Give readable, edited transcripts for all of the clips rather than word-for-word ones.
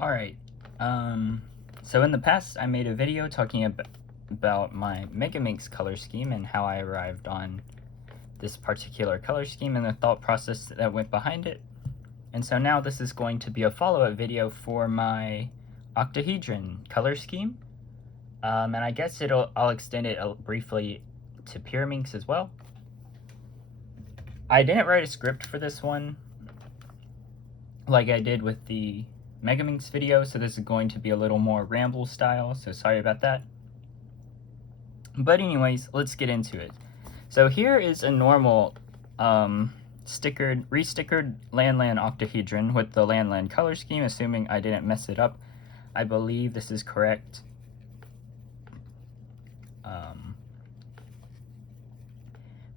Alright, so in the past I made a video talking about my Pyraminx color scheme and how I arrived on this particular color scheme and the thought process that went behind it. And so now this is going to be a follow-up video for my Octahedron color scheme. And I guess I'll extend it briefly to Pyraminx as well. I didn't write a script for this one like I did with the Pyraminx video, so this is going to be a little more ramble style, so sorry about that. But anyways, let's get into it. So here is a normal restickered land octahedron with the land color scheme, assuming I didn't mess it up. I believe this is correct.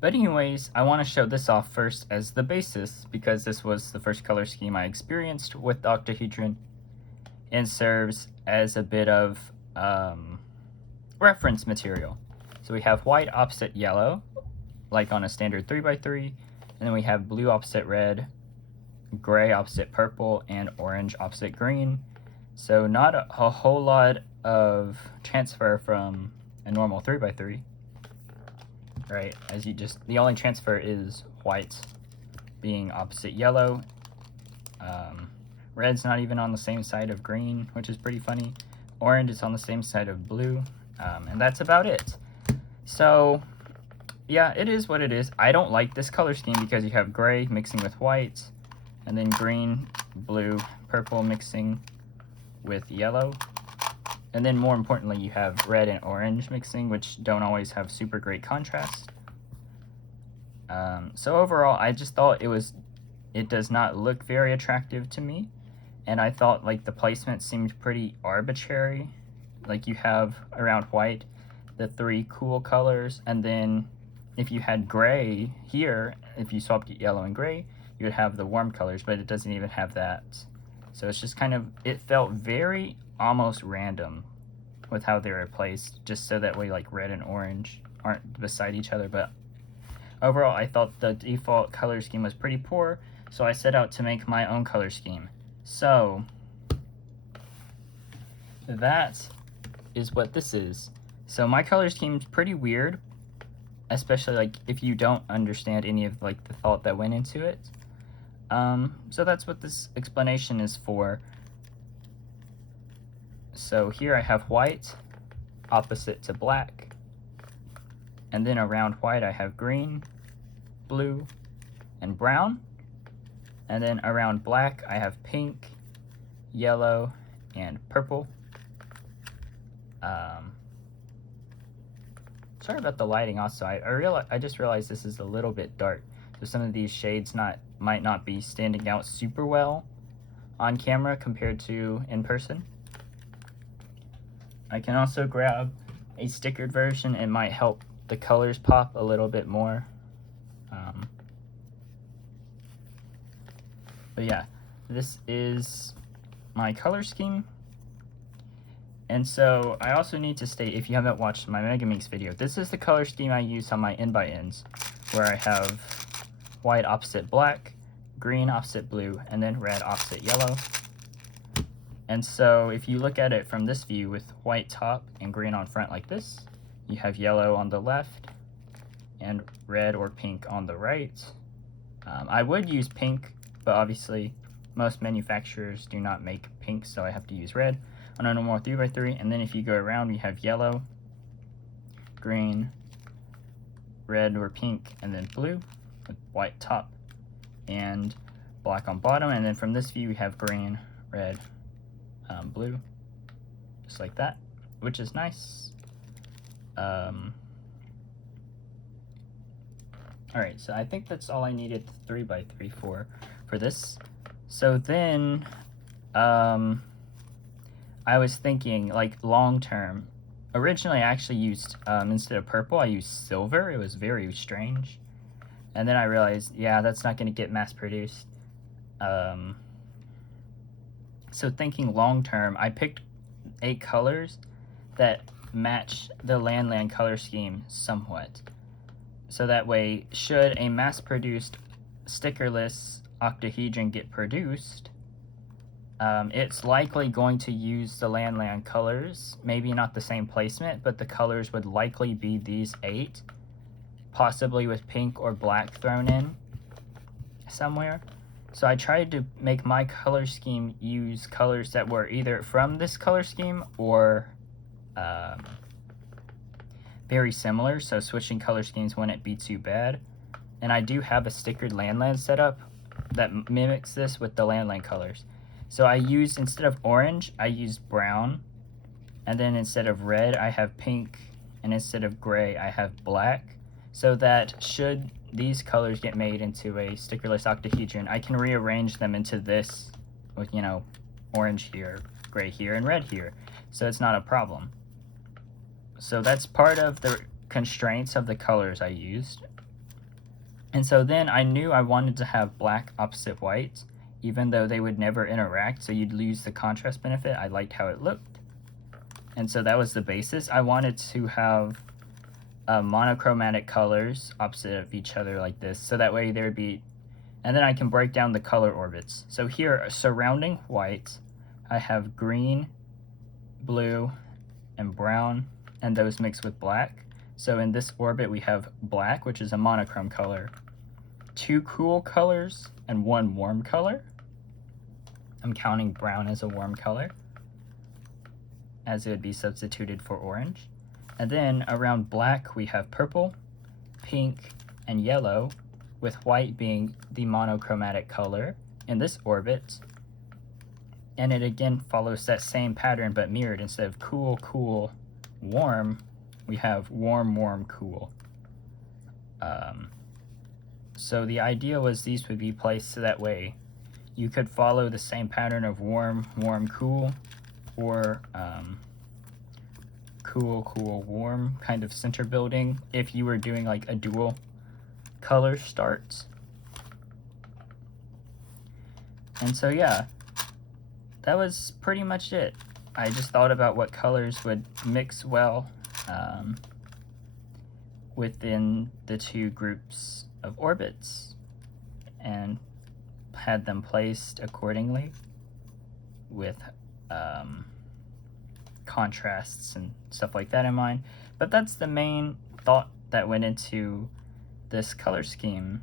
But anyways, I want to show this off first as the basis, because this was the first color scheme I experienced with the octahedron and serves as a bit of reference material. So we have white opposite yellow, like on a standard 3x3, and then we have blue opposite red, gray opposite purple, and orange opposite green. So not a whole lot of transfer from a normal 3x3. Right, the only transfer is white being opposite yellow. Red's not even on the same side of green, which is pretty funny. Orange is on the same side of blue, and that's about it. So, yeah, it is what it is. I don't like this color scheme because you have gray mixing with white, and then green, blue, purple mixing with yellow. And then more importantly, you have red and orange mixing, which don't always have super great contrast. So overall, I just thought it does not look very attractive to me. And I thought like the placement seemed pretty arbitrary. Like you have around white, the three cool colors. And then if you had gray here, if you swapped yellow and gray, you would have the warm colors, but it doesn't even have that. So it's just it felt very almost random with how they were placed, just so that way like red and orange aren't beside each other. But overall, I thought the default color scheme was pretty poor, so I set out to make my own color scheme. So that is what this is. So my color scheme is pretty weird, especially like if you don't understand any of like the thought that went into it. So that's what this explanation is for. So here I have white opposite to black, and then around white I have green, blue, and brown, and then around black I have pink, yellow, and purple. Sorry about the lighting also. I just realized this is a little bit dark, so some of these shades might not be standing out super well on camera compared to in person. I can also grab a stickered version. It might help the colors pop a little bit more. But yeah, this is my color scheme. And so I also need to state, if you haven't watched my Pyraminx video, this is the color scheme I use on my end-by-ends, where I have white opposite black, green opposite blue, and then red opposite yellow. And so if you look at it from this view with white top and green on front like this, you have yellow on the left and red or pink on the right. I would use pink, but obviously most manufacturers do not make pink, so I have to use red on a normal 3x3. And then if you go around, we have yellow, green, red or pink, and then blue with white top and black on bottom. And then from this view, we have green, red, blue, just like that, which is nice. Alright, so I think that's all I needed 3x3 for this. So then, I was thinking, like, long term. Originally, I actually used, instead of purple, I used silver. It was very strange. And then I realized, yeah, that's not going to get mass-produced. So thinking long term, I picked 8 colors that match the land color scheme somewhat. So that way, should a mass-produced stickerless octahedron get produced, it's likely going to use the land colors. Maybe not the same placement, but the colors would likely be these 8, possibly with pink or black thrown in somewhere. So I tried to make my color scheme use colors that were either from this color scheme or very similar, so switching color schemes wouldn't be too bad. And I do have a stickered land setup that mimics this with the land colors. So I used, instead of orange, I used brown, and then instead of red, I have pink, and instead of gray, I have black, so that should these colors get made into a stickerless octahedron, I can rearrange them into this with, you know, orange here, gray here, and red here, so it's not a problem. So that's part of the constraints of the colors I used. And so then I knew I wanted to have black opposite white, even though they would never interact, so you'd lose the contrast benefit. I liked how it looked. And so that was the basis. I wanted to have monochromatic colors opposite of each other like this, so that way there would be, and then I can break down the color orbits. So here, surrounding white, I have green, blue, and brown, and those mix with black. So in this orbit we have black, which is a monochrome color, 2 cool colors, and 1 warm color. I'm counting brown as a warm color, as it would be substituted for orange. And then around black we have purple, pink, and yellow, with white being the monochromatic color in this orbit. And it again follows that same pattern but mirrored. Instead of cool, cool, warm, we have warm, warm, cool. So the idea was these would be placed so that way you could follow the same pattern of warm, warm, cool, or cool, cool, warm kind of center building if you were doing like a dual color start. And so yeah, that was pretty much it. I just thought about what colors would mix well within the 2 groups of orbits, and had them placed accordingly with contrasts and stuff like that in mind. But that's the main thought that went into this color scheme.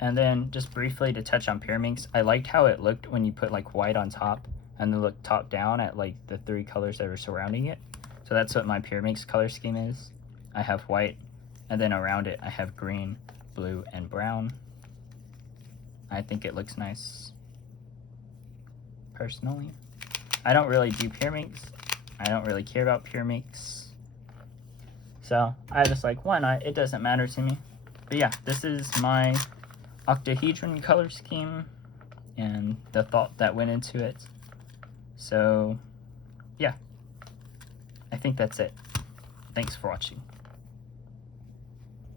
And then just briefly to touch on Pyraminx, I liked how it looked when you put like white on top and then look top down at like the 3 colors that are surrounding it. So that's what my Pyraminx color scheme is. I have white, and then around it I have green, blue, and brown. I think it looks nice, personally. I don't really do Pyraminx. I don't really care about Pyraminx. So I just like, why not? It doesn't matter to me. But yeah, this is my Octahedron color scheme and the thought that went into it. So yeah, I think that's it. Thanks for watching.